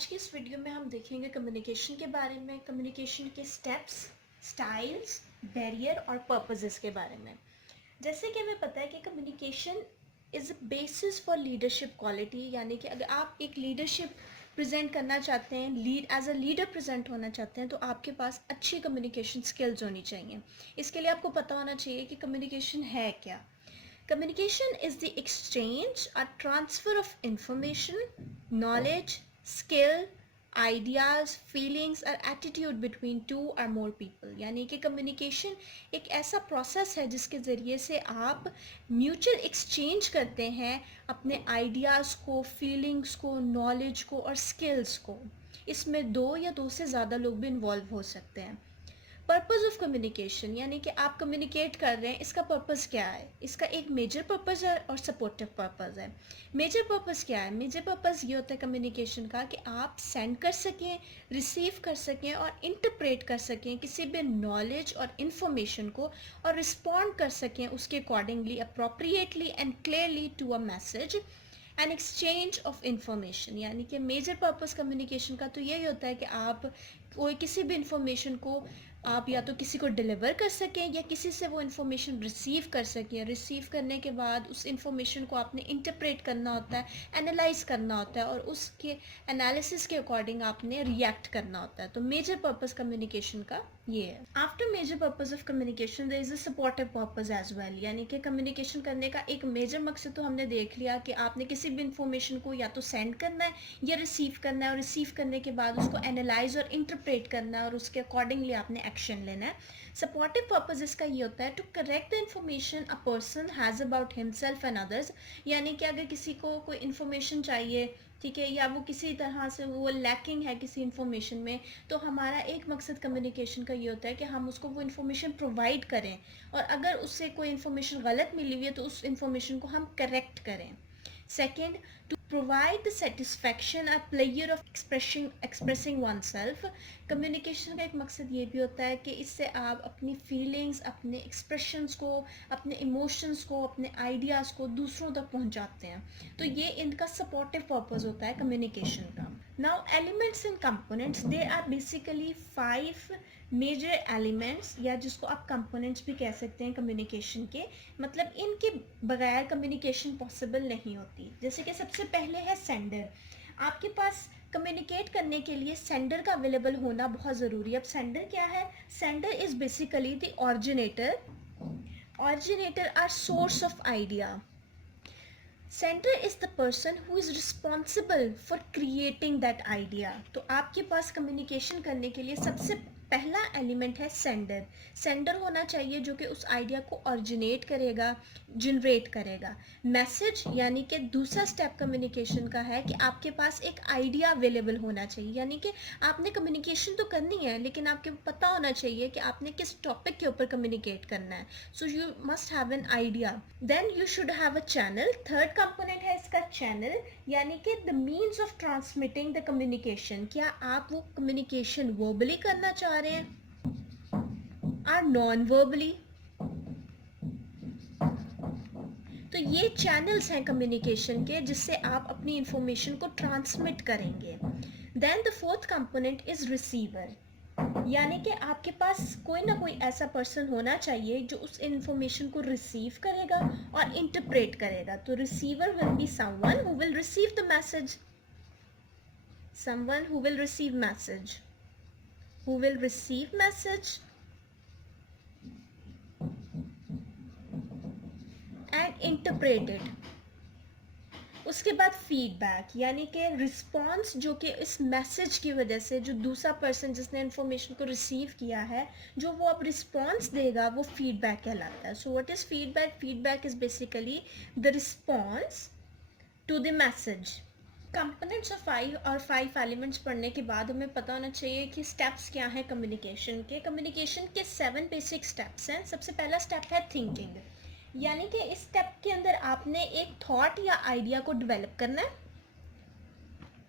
आज की इस वीडियो में हम देखेंगे कम्युनिकेशन के बारे में, कम्युनिकेशन के स्टेप्स, स्टाइल्स, बैरियर और पर्पसेस के बारे में। जैसे कि हमें पता है कि communication is a basis for leadership quality, यानी कि अगर आप एक लीडरशिप प्रेजेंट करना चाहते हैं, एज अ लीडर प्रेजेंट होना चाहते हैं, तो आपके पास अच्छी कम्युनिकेशन स्किल्स होनी चाहिए। इसके लिए आपको पता होना चाहिए कि कम्युनिकेशन है क्या। Communication is the exchange or transfer of information, knowledge, skill, ideas, feelings or attitude between two or more people। यानी कि कम्युनिकेशन एक ऐसा प्रोसेस है जिसके ज़रिए से आप म्यूचुअल एक्सचेंज करते हैं अपने आइडियाज़ को, फीलिंग्स को, नॉलेज को और स्किल्स को। इसमें दो या दो से ज़्यादा लोग भी इन्वॉल्व हो सकते हैं। पर्पज़ ऑफ कम्युनिकेशन, यानी कि आप कम्युनिकेट कर रहे हैं, इसका पर्पज़ क्या है। इसका एक मेजर पर्पज़ है और सपोर्टिव पर्पज़ है। मेजर पर्पज़ क्या है? मेजर पर्पज़ ये होता है कम्युनिकेशन का कि आप सेंड कर सकें, रिसीव कर सकें और इंटरप्रेट कर सकें किसी भी नॉलेज और इन्फॉर्मेशन को, और रिस्पॉन्ड कर सकें उसके accordingly, appropriately and clearly to a message and exchange of information. यानी कि मेजर पर्पज़ कम्युनिकेशन का तो यही होता है कि आप कोई किसी भी इंफॉर्मेशन को आप या तो किसी को डिलीवर कर सकें या किसी से वो इन्फॉर्मेशन रिसीव कर सकें। रिसीव करने के बाद उस इन्फॉर्मेशन को आपने इंटरप्रेट करना होता है, एनालाइज करना होता है और उसके एनालिसिस के अकॉर्डिंग आपने रिएक्ट करना होता है। तो मेजर पर्पज़ कम्युनिकेशन का ये है। After major purpose of communication there is a supportive purpose as well. यानी कि कम्युनिकेशन करने का एक मेजर मकसद तो हमने देख लिया कि आपने किसी भी इन्फॉर्मेशन को या तो सेंड करना है या रिसीव करना है, और रिसीव करने के बाद उसको एनालाइज और इंटरप्रेट करना है और उसके अकॉर्डिंगली आपने एक्शन लेना है। सपोर्टिव पर्पज़ इसका ये होता है to correct the information a person has about himself and others. यानी कि अगर किसी को कोई इन्फॉर्मेशन चाहिए, ठीक है, या वो किसी तरह से वो लैकिंग है किसी इन्फॉर्मेशन में, तो हमारा एक मकसद कम्युनिकेशन का ये होता है कि हम उसको वो इन्फॉर्मेशन प्रोवाइड करें, और अगर उससे कोई इन्फॉर्मेशन गलत मिली हुई है तो उस इन्फॉर्मेशन को हम करेक्ट करें। Second, to provide the satisfaction or pleasure of expressing oneself। Communication का एक मकसद ये भी होता है कि इससे आप अपनी फीलिंग्स, अपने एक्सप्रेशंस को, अपने इमोशंस को, अपने आइडियाज़ को दूसरों तक पहुंचाते हैं। तो ये इनका सपोर्टिव पर्पज़ होता है कम्युनिकेशन का। Now elements and components, they are basically 5 major elements, या जिसको आप कंपोनेंट्स भी कह सकते हैं कम्युनिकेशन के। मतलब इनके बगैर कम्युनिकेशन पॉसिबल नहीं होती। जैसे कि सबसे पहले है सेंडर। आपके पास कम्युनिकेट करने के लिए सेंडर का अवेलेबल होना बहुत ज़रूरी है। अब सेंडर क्या है? Sender is basically the originator. Originator or source of idea. Sender is the person who is responsible for creating that idea. तो आपके पास कम्युनिकेशन करने के लिए सबसे पहला एलिमेंट है सेंडर। सेंडर होना चाहिए जो कि उस आइडिया को ऑरिजिनेट करेगा, जनरेट करेगा। मैसेज, यानी कि दूसरा स्टेप कम्युनिकेशन का है कि आपके पास एक आइडिया अवेलेबल होना चाहिए। यानी कि आपने कम्युनिकेशन तो करनी है, लेकिन आपको पता होना चाहिए कि आपने किस टॉपिक के ऊपर कम्युनिकेट करना है। So you must have an idea. Then you should have a channel. Third component है इसका चैनल, यानी कि the means of transmitting the communication. क्या आप वो कम्युनिकेशन वर्बली करना चाह रहे हैं और नॉन वर्बली? तो ये चैनल्स हैं कम्युनिकेशन के जिससे आप अपनी इंफॉर्मेशन को ट्रांसमिट करेंगे। Then the fourth component is receiver. यानी कि आपके पास कोई ना कोई ऐसा पर्सन होना चाहिए जो उस इंफॉर्मेशन को रिसीव करेगा और इंटरप्रेट करेगा। तो receiver will be someone who will receive the message, someone who will receive message, who will receive message and interpret it। उसके बाद फीडबैक, यानी कि रिस्पॉन्स जो कि इस मैसेज की वजह से जो दूसरा पर्सन जिसने इन्फॉर्मेशन को रिसीव किया है, जो वो अब रिस्पॉन्स देगा, वो फीडबैक कहलाता है। So what is feedback? Feedback is basically the response to the message. Components of 5 elements पढ़ने के बाद हमें पता होना चाहिए कि स्टेप्स क्या हैं कम्युनिकेशन के। कम्युनिकेशन के 7 बेसिक स्टेप्स हैं। सबसे पहला स्टेप है थिंकिंग, यानी कि इस स्टेप के अंदर आपने एक थॉट या आइडिया को डेवलप करना है।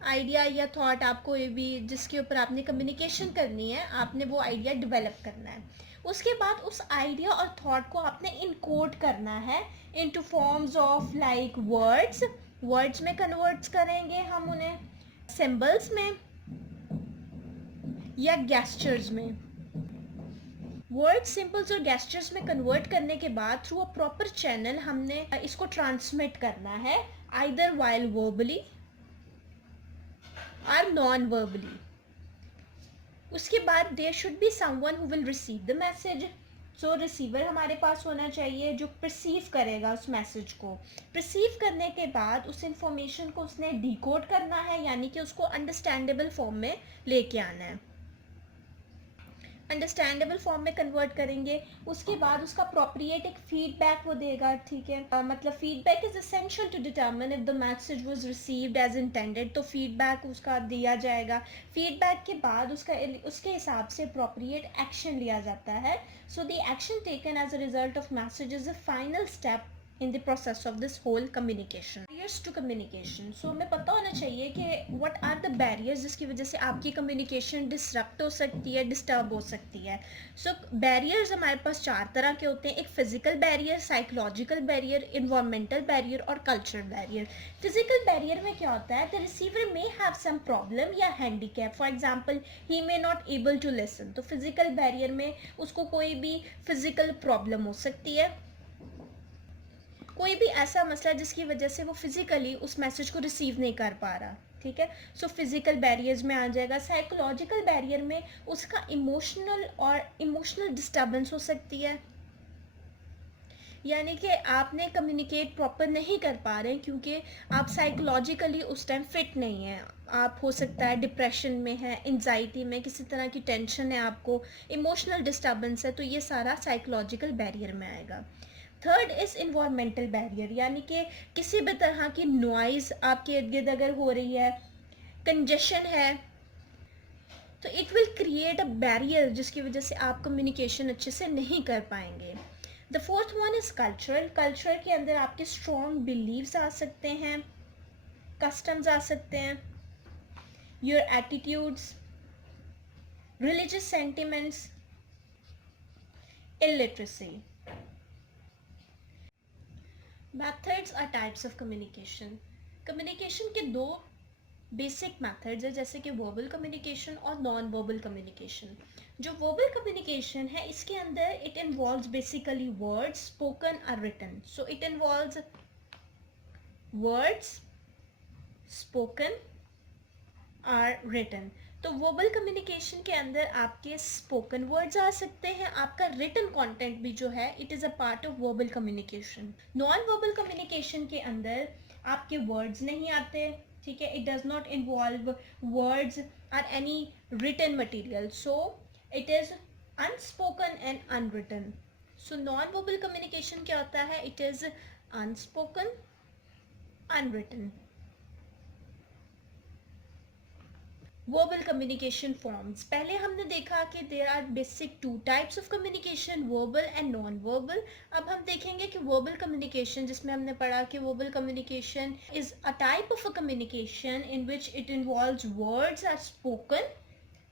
आइडिया या थॉट आपको ये भी जिसके ऊपर आपने कम्युनिकेशन करनी है, आपने वो आइडिया डेवलप करना है। उसके बाद उस आइडिया और थॉट को आपने इनकोड करना है into forms of like words. Words में कन्वर्ट्स करेंगे हम उन्हें। सिंबल्स में या गेस्चर्स में। वर्ड सिंबल्स और गेस्चर्स में कन्वर्ट करने के बाद थ्रू अ प्रॉपर चैनल हमने इसको ट्रांसमिट करना है, आइदर वाइल वर्बली और नॉन वर्बली। उसके बाद there should be someone who will receive the message. So receiver हमारे पास होना चाहिए जो परसीव करेगा उस मैसेज को। परसीव करने के बाद उस इंफॉर्मेशन को उसने डिकोड करना है, यानी कि उसको अंडरस्टैंडेबल फॉर्म में लेके आना है। अंडरस्टैंडेबल फॉर्म में कन्वर्ट करेंगे, उसके बाद उसका अप्रोप्रिएट एक फीडबैक वो देगा, ठीक है। मतलब feedback is essential to determine if the message was received as intended. तो फीडबैक उसका दिया जाएगा। फीडबैक के बाद उसके हिसाब से अप्रोप्रिएट एक्शन लिया जाता है। So the action taken as a result of message is the final step in the process of this whole communication. Barriers to communication. So हमें पता होना चाहिए कि what are the barriers जिसकी वजह से आपकी communication disrupt हो सकती है, disturb हो सकती है। So barriers हमारे पास 4 तरह के होते हैं। एक physical barrier, psychological barrier, environmental barrier और cultural barrier. Physical barrier में क्या होता है? The receiver may have some problem या handicap. For example, he may not able to listen. तो physical barrier में उसको कोई भी physical problem हो सकती है, कोई भी ऐसा मसला जिसकी वजह से वो फिजिकली उस मैसेज को रिसीव नहीं कर पा रहा, ठीक है। सो फिजिकल बैरियर्स में आ जाएगा। साइकोलॉजिकल बैरियर में उसका इमोशनल डिस्टर्बेंस हो सकती है, यानी कि आपने कम्युनिकेट प्रॉपर नहीं कर पा रहे हैं क्योंकि आप साइकोलॉजिकली उस टाइम फिट नहीं है। आप हो सकता है डिप्रेशन में है, एंजाइटी में, किसी तरह की टेंशन है, आपको इमोशनल डिस्टर्बेंस है, तो ये सारा साइकोलॉजिकल बैरियर में आएगा। थर्ड इज़ इन्वायरमेंटल बैरियर, यानी कि किसी भी तरह की नॉइज़ आपके इर्द गिर्द अगर हो रही है, कंजेशन है, तो it will create a barrier जिसकी वजह से आप कम्युनिकेशन अच्छे से नहीं कर पाएंगे। The fourth one is cultural. Culture के अंदर आपके स्ट्रॉन्ग बिलीव्स आ सकते हैं, कस्टम्स आ सकते हैं, your attitudes, religious sentiments, illiteracy. Methods और टाइप्स ऑफ कम्युनिकेशन। कम्युनिकेशन के 2 बेसिक मेथड्स है, जैसे कि वर्बल कम्युनिकेशन और नॉन वर्बल कम्युनिकेशन। जो वर्बल कम्युनिकेशन है इसके अंदर it involves basically words spoken और written. So it involves words spoken और रिटन। तो वर्बल कम्युनिकेशन के अंदर आपके स्पोकन वर्ड्स आ सकते हैं, आपका रिटन कंटेंट भी जो है it is a part of verbal communication. Non verbal communication के अंदर आपके वर्ड्स नहीं आते, ठीक है। It does not involve words और any written material, so it is unspoken and unwritten. So non verbal communication क्या होता है? It is unspoken, unwritten. Verbal communication forms, पहले हमने देखा कि there are basic 2 types of communication, verbal and non verbal. अब हम देखेंगे कि वर्बल कम्युनिकेशन, जिसमें हमने पढ़ा कि verbal communication is a type of a communication in which it involves words are spoken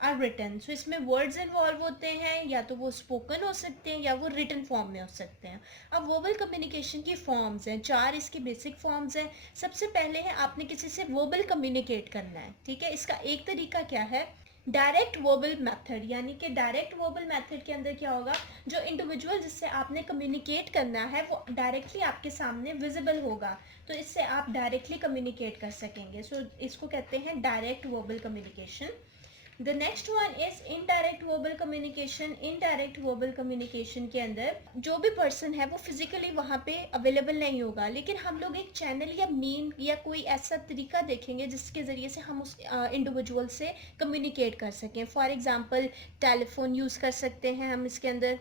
or written. So इसमें वर्ड्स इन्वॉल्व होते हैं, या तो वो स्पोकन हो सकते हैं या वो रिटन फॉर्म में हो सकते हैं। अब वर्बल कम्युनिकेशन की फॉर्म्स हैं, 4 इसकी बेसिक फॉर्म्स हैं। सबसे पहले है आपने किसी से वर्बल कम्युनिकेट करना है, ठीक है। इसका एक तरीका क्या है? डायरेक्ट वर्बल मेथड, यानी कि डायरेक्ट वर्बल मेथड के अंदर क्या होगा, जो इंडिविजुअल जिससे आपने कम्युनिकेट करना है वो डायरेक्टली आपके सामने विजिबल होगा, तो इससे आप डायरेक्टली कम्युनिकेट कर सकेंगे। सो इसको कहते हैं direct verbal communication. The next one is indirect verbal communication. Indirect verbal communication के अंदर जो भी पर्सन है वो फिजिकली वहाँ पे अवेलेबल नहीं होगा, लेकिन हम लोग एक चैनल या मीन या कोई ऐसा तरीका देखेंगे जिसके ज़रिए से हम उस इंडिविजुअल से कम्युनिकेट कर सकें। फॉर एग्ज़ाम्पल टेलीफोन यूज़ कर सकते हैं हम इसके अंदर,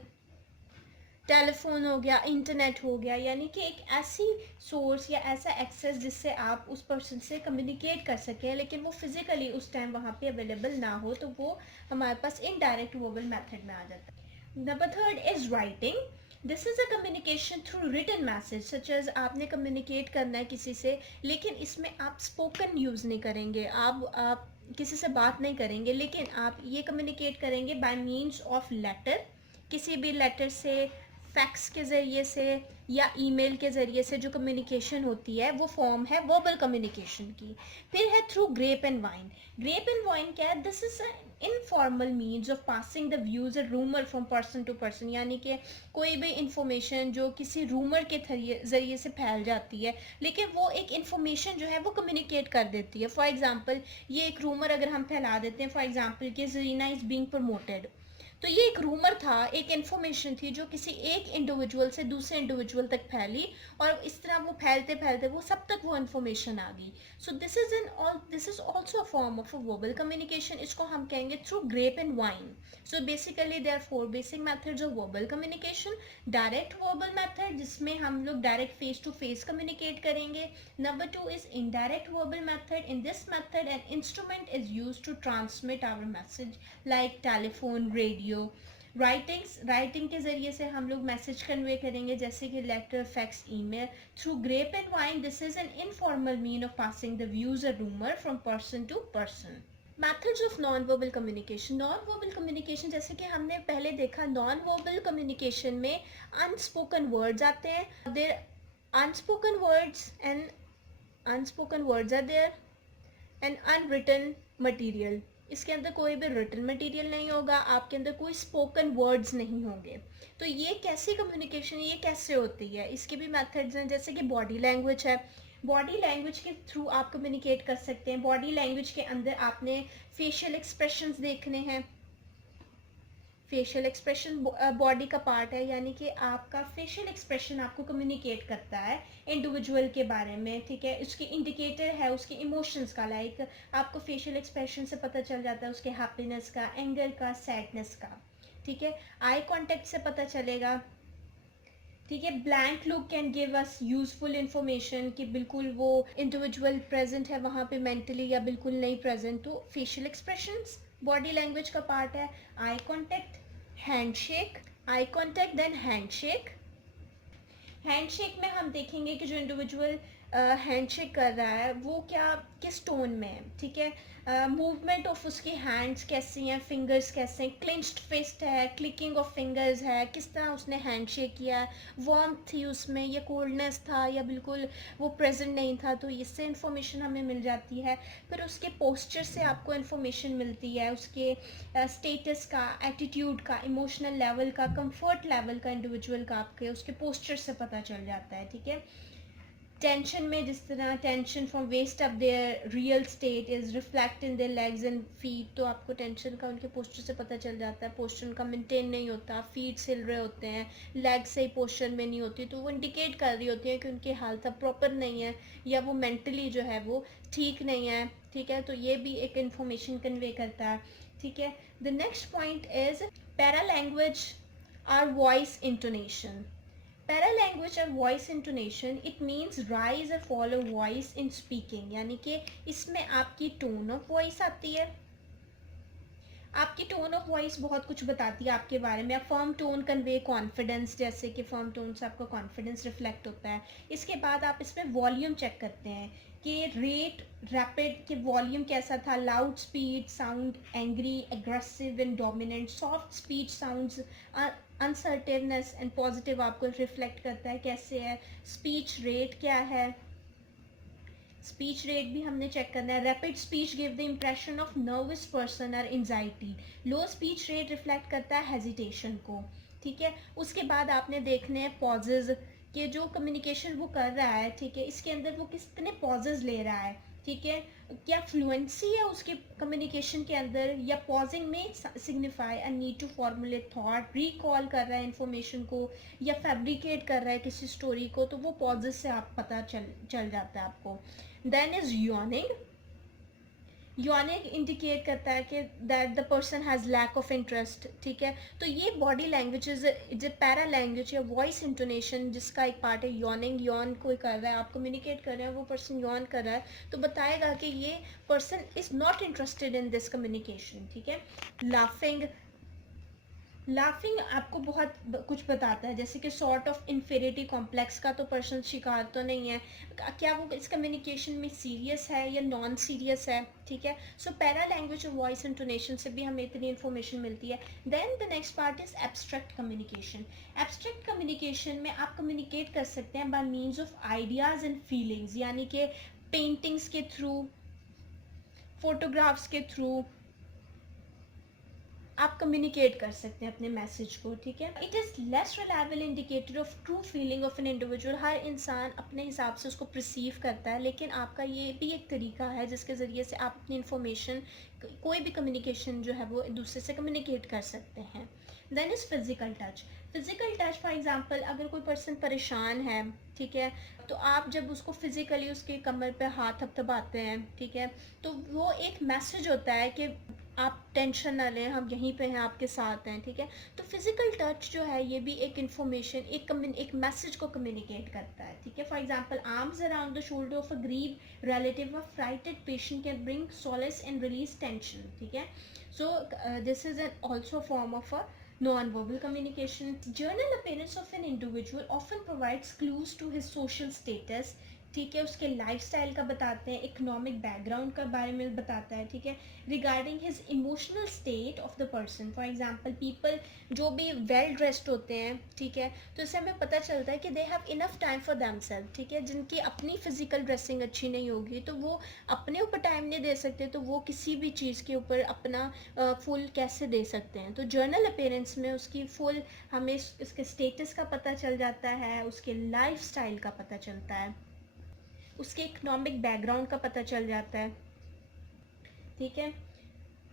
टेलीफोन हो गया, इंटरनेट हो गया, यानी कि एक ऐसी सोर्स या ऐसा एक्सेस जिससे आप उस पर्सन से कम्युनिकेट कर सकें, लेकिन वो फिज़िकली उस टाइम वहाँ पे अवेलेबल ना हो, तो वो हमारे पास इनडायरेक्ट वर्बल मेथड में आ जाता है। Number 3 is writing. This is a communication through written message, such as आपने कम्युनिकेट करना है किसी से, लेकिन इसमें आप स्पोकन यूज़ नहीं करेंगे, आप किसी से बात नहीं करेंगे, लेकिन आप ये कम्युनिकेट करेंगे बाय मीन्स ऑफ लेटर, किसी भी लेटर से, फैक्स के ज़रिए से या ईमेल के ज़रिए से जो कम्युनिकेशन होती है वो फॉर्म है वर्बल कम्युनिकेशन की। फिर है through grape and wine. Grape and wine क्या है? This is informal means of passing the views and rumour from person to person, यानी कि कोई भी इंफॉर्मेशन जो किसी रूमर के ज़रिए से फैल जाती है, लेकिन वो एक इंफॉर्मेशन जो है वो कम्युनिकेट कर देती है। फॉर एग्जांपल, ये एक रूमर अगर हम फैला देते हैं, फॉर एग्जांपल कि जरीना इज़ बीइंग प्रमोटेड, तो ये एक रूमर था, एक इन्फॉर्मेशन थी जो किसी एक इंडिविजुअल से दूसरे इंडिविजुअल तक फैली, और इस तरह वो फैलते फैलते वो सब तक वो इन्फॉर्मेशन आ गई। So this is also a form of a verbal communication. इसको हम कहेंगे through grape and vine. So basically there are 4 basic methods of verbal communication. Direct verbal method, जिसमें हम लोग direct face to face communicate करेंगे। Number 2 is indirect verbal method. In this method an instrument is used to transmit our message like telephone, radio. Writing के ज़रिए से हम लोग message convey करेंगे, जैसे कि letter, fax, email. Through grape and vine, this is an informal mean of passing the views और rumour from person to person. Methods of non verbal communication. Non verbal communication, जैसे कि हमने पहले देखा, non verbal communication में unspoken words आते हैं। There unspoken words and unspoken words are there and unwritten material. इसके अंदर कोई भी रिटन मटेरियल नहीं होगा, आपके अंदर कोई स्पोकन वर्ड्स नहीं होंगे। तो ये कैसी कम्युनिकेशन, ये कैसे होती है? इसके भी मेथड्स हैं, जैसे कि बॉडी लैंग्वेज है। बॉडी लैंग्वेज के थ्रू आप कम्युनिकेट कर सकते हैं। बॉडी लैंग्वेज के अंदर आपने फेशियल एक्सप्रेशंस देखने हैं। फेशियल एक्सप्रेशन बॉडी का पार्ट है, यानी कि आपका फेशियल एक्सप्रेशन आपको कम्युनिकेट करता है इंडिविजुअल के बारे में, ठीक है। उसके इंडिकेटर है उसके इमोशंस का, लाइक आपको फेशियल एक्सप्रेशन से पता चल जाता है उसके हैप्पीनेस का, एंगर का, सैडनेस का, ठीक है। आई कांटेक्ट से पता चलेगा, ठीक है। Blank look can give us useful information कि बिल्कुल वो इंडिविजुअल प्रेजेंट है वहाँ पे मेंटली या बिल्कुल नहीं प्रेजेंट। तो फेशियल एक्सप्रेशंस बॉडी लैंग्वेज का पार्ट है। Eye contact, handshake, eye contact then handshake. Handshake में हम देखेंगे कि जो इंडिविजुअल हैंडशेक कर रहा है वो क्या, किस टोन में है, ठीक है। मूवमेंट ऑफ उसकी हैंड्स कैसी हैं, फिंगर्स कैसे हैं, क्लिंच्ड फिस्ट है, क्लिकिंग ऑफ फिंगर्स है, किस तरह उसने हैंडशेक किया, वार्मथ थी उसमें या कोल्डनेस था या बिल्कुल वो प्रेजेंट नहीं था, तो इससे इंफॉर्मेशन हमें मिल जाती है। फिर उसके पोस्चर से आपको इंफॉर्मेशन मिलती है, उसके स्टेटस का, एटीट्यूड का, इमोशनल लेवल का, कंफर्ट लेवल का इंडिविजुअल का आपके उसके पोस्चर से पता चल जाता है, ठीक है। टेंशन में जिस तरह tension from waist up their real state is reflect in their legs and feet, तो आपको टेंशन का उनके पोस्चर से पता चल जाता है। पोस्चर उनका मेंटेन नहीं होता, फीट हिल रहे होते हैं, लेग सही पोस्चर में नहीं होती, तो वो इंडिकेट कर रही होती है कि उनकी हालत अब प्रॉपर नहीं है या वो मेंटली जो है वो ठीक नहीं है, ठीक है। तो ये भी एक इंफॉर्मेशन कन्वे करता है, ठीक है। The next point is para language or voice intonation. Paralanguage और voice intonation, it means rise और fall of voice in speaking, यानी कि इसमें आपकी टोन ऑफ वॉइस आती है। आपकी टोन ऑफ वॉइस बहुत कुछ बताती है आपके बारे में। फर्म टोन कन्वे कॉन्फिडेंस, जैसे कि फर्म टोन से आपका कॉन्फिडेंस रिफ्लेक्ट होता है। इसके बाद आप इसमें वॉल्यूम चेक करते हैं कि रेट, रैपिड, कि वॉल्यूम कैसा था, loud speech sound angry, aggressive and dominant, soft speech sounds uncertainness and positive, आपको रिफ्लेक्ट करता है कैसे है। स्पीच रेट क्या है, स्पीच रेट भी हमने चेक करना है। Rapid speech give the impression of nervous person और एंजाइटी। लो स्पीच रेट रिफ्लेक्ट करता है हेजिटेशन को, ठीक है। उसके बाद आपने देखने हैं पॉजेज, कि जो कम्युनिकेशन वो कर रहा है, ठीक है, इसके अंदर वो कितने पॉजेज ले रहा है, ठीक है। क्या फ्लुएंसी है उसके कम्युनिकेशन के अंदर, या पॉजिंग में signify a need to formulate thought, recall कर रहा है इंफॉर्मेशन को या फैब्रिकेट कर रहा है किसी स्टोरी को, तो वो पॉजेज से आप पता चल जाता है आपको। Then is yawning. Yawning indicate करता है कि that the person has lack of interest, ठीक है। तो ये बॉडी लैंग्वेजेस, जो पैरा लैंग्वेज या वॉइस इंटोनेशन जिसका एक पार्ट है यॉर्निंग, यॉर्न कोई कर रहा है, आप कम्युनिकेट कर रहे हैं, वो पर्सन यॉर्न कर रहा है, तो बताएगा कि ये person is not interested in this communication, ठीक है। लाफिंग, लाफिंग आपको बहुत कुछ बताता है, जैसे कि सॉर्ट ऑफ इन्फेरिटी कॉम्प्लेक्स का तो पर्सन शिकार तो नहीं है, क्या वो इस कम्युनिकेशन में सीरियस है या नॉन सीरियस है, ठीक है। सो पैरा लैंग्वेज और वॉइस इंटोनेशन से भी हमें इतनी इन्फॉर्मेशन मिलती है। Then the next part is abstract communication. Abstract communication में आप कम्युनिकेट कर सकते हैं by means of ideas and feelings, यानी कि पेंटिंग्स के थ्रू, फोटोग्राफ्स के थ्रू आप कम्युनिकेट कर सकते हैं अपने मैसेज को, ठीक है। It is less reliable indicator of true feeling of an individual. हर इंसान अपने हिसाब से उसको परसीव करता है, लेकिन आपका ये भी एक तरीका है जिसके ज़रिए से आप अपनी इन्फॉर्मेशन, कोई भी कम्युनिकेशन जो है वो एक दूसरे से कम्युनिकेट कर सकते हैं। Then is physical touch. Physical touch for example, अगर कोई पर्सन परेशान है, ठीक है, तो आप जब उसको फिज़िकली उसके कमर पे हाथ थपथपाते हैं, ठीक है, तो वो एक मैसेज होता है कि आप टेंशन ना लें, हम यहीं पे हैं, आपके साथ हैं, ठीक है। तो फिज़िकल टच जो है ये भी एक इन्फॉर्मेशन, एक मैसेज को कम्युनिकेट करता है, ठीक है। For example, arms around the shoulder of a grieve relative of frightened patient can bring solace and release tension, ठीक है। So this is an also form of a non-verbal communication. Journal appearance of an individual often provides clues to his social status, ठीक है, उसके lifestyle का बताते हैं, economic background का बारे में बताता है, ठीक है। Regarding his emotional state of the person, for example people जो भी वेल ड्रेस्ड होते हैं, ठीक है, तो इससे हमें पता चलता है कि they have enough time for themselves, ठीक है। जिनकी अपनी फिजिकल ड्रेसिंग अच्छी नहीं होगी तो वो अपने ऊपर टाइम नहीं दे सकते, तो वो किसी भी चीज़ के ऊपर अपना फुल कैसे दे सकते हैं। तो जर्नल अपीयरेंस में उसकी फुल हमें उसके स्टेटस का पता चल जाता है, उसके लाइफ स्टाइल का पता चलता है, उसके इकोनॉमिक बैकग्राउंड का पता चल जाता है, ठीक है।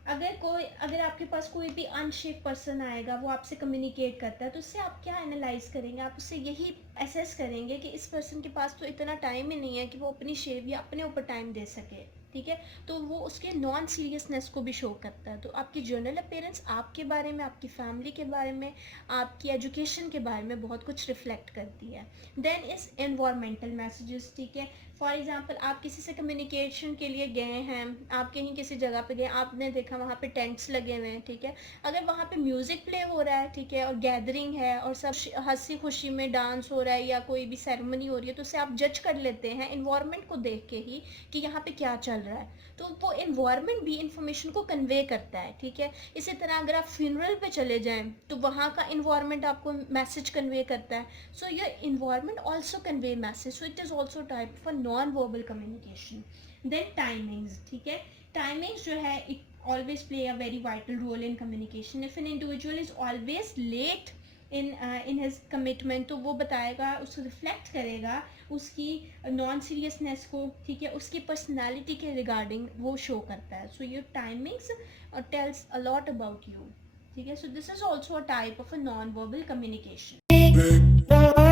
अगर आपके पास कोई भी अनशेप पर्सन आएगा, वो आपसे कम्युनिकेट करता है, तो उससे आप क्या एनालाइज करेंगे, आप उससे यही असेस करेंगे कि इस पर्सन के पास तो इतना टाइम ही नहीं है कि वो अपनी शेप या अपने ऊपर टाइम दे सके, ठीक है। तो वो उसके नॉन सीरियसनेस को भी शो करता है। तो आपकी जर्नल अपीयरेंस आपके बारे में, आपकी फैमिली के बारे में, आपकी एजुकेशन के बारे में बहुत कुछ रिफ्लेक्ट करती है। देन इज़ एनवायरमेंटल मैसेजेस, ठीक है। फॉर एग्जांपल, आप किसी से कम्युनिकेशन के लिए गए हैं, आप कहीं किसी जगह पे गए, आपने देखा वहाँ पे टेंट्स लगे हुए हैं, ठीक है। अगर वहाँ पे म्यूज़िक प्ले हो रहा है, ठीक है, और गैदरिंग है और सब हंसी खुशी में डांस हो रहा है या कोई भी सेरेमनी हो रही है, तो उससे आप जज कर लेते हैं इन्वायरमेंट को देख के ही कि यहाँ पे क्या चल रहा है। तो वो इन्वायरमेंट भी इंफॉर्मेशन को कन्वे करता है, ठीक है। इसी तरह अगर आप फ्यूनरल पे चले जाएं तो वहाँ का इन्वायरमेंट आपको मैसेज कन्वे करता है। So your environment also convey message, so it is also type of non verbal communication. Then timings, ठीक है। टाइमिंग्स जो है it always play a very vital role in communication. If an individual is always late in his commitment, तो वो बताएगा, उसको reflect करेगा उसकी नॉन सीरियसनेस को, ठीक है, उसकी पर्सनालिटी के रिगार्डिंग वो शो करता है। So your timings tales a lot about you, ठीक है। So this is also a type of a non verbal communication.